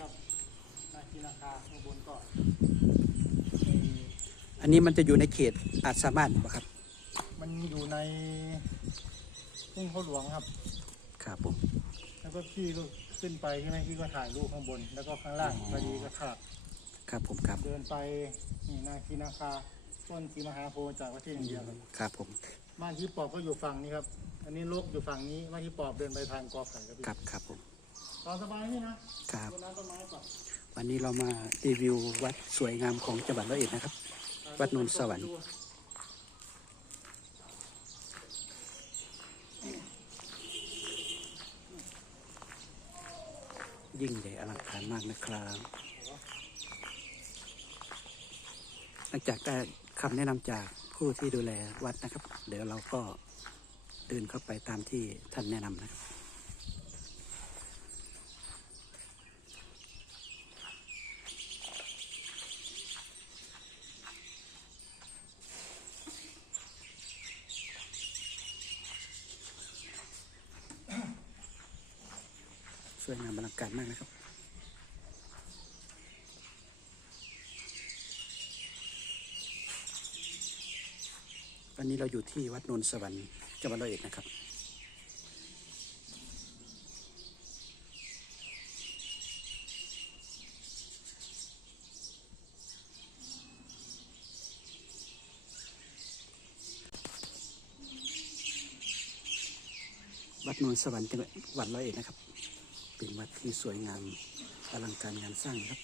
ครับนาคีนาคาข้างบนก็อันนี้มันจะอยู่ในเขตอาจสามารถปะครับ มันอยู่ในทุ่งเขาหลวงครับ ครับผม แล้วก็พี่ก็ขึ้นไปใช่ไหมพี่ก็ถ่ายรูปข้างบน แล้วก็ข้างล่างอ๋อพอดีก็ขาดครับผมครับ เดินไปนี่นาคีนาคาต้นสีมหาโพธิ์จากประเทศอินเดียครับครับผม บ้านที่ปอบก็อยู่ฝั่งนี้ครับ อันนี้ลกอยู่ฝั่งนี้บ้านที่ปอบเดินไปทางกอไก่ครับพี่ครับครับผมตอนสบายนี่นะครับ วันนี้เรามารีวิววัดสวยงามของจังหวัดร้อยเอ็ดนะครับ วัดนนท์สวรรค์ยิ่งใหญ่อลังการมากนะครับหลังจากได้คำแนะนำจากผู้ที่ดูแลวัดนะครับ เดี๋ยวเราก็เดินเข้าไปตามที่ท่านแนะนำนะครับ วยงามอลังการมากนะครับวันนี้เราอยู่ที่วัดนนท์สวรรค์จังหวัดร้อยเอ็ดนะครับ วัดนนท์สวรรค์จังหวัดร้อยเอ็ดนะครับ เป็นวัดที่สวยงามอลังการงานสร้างครับ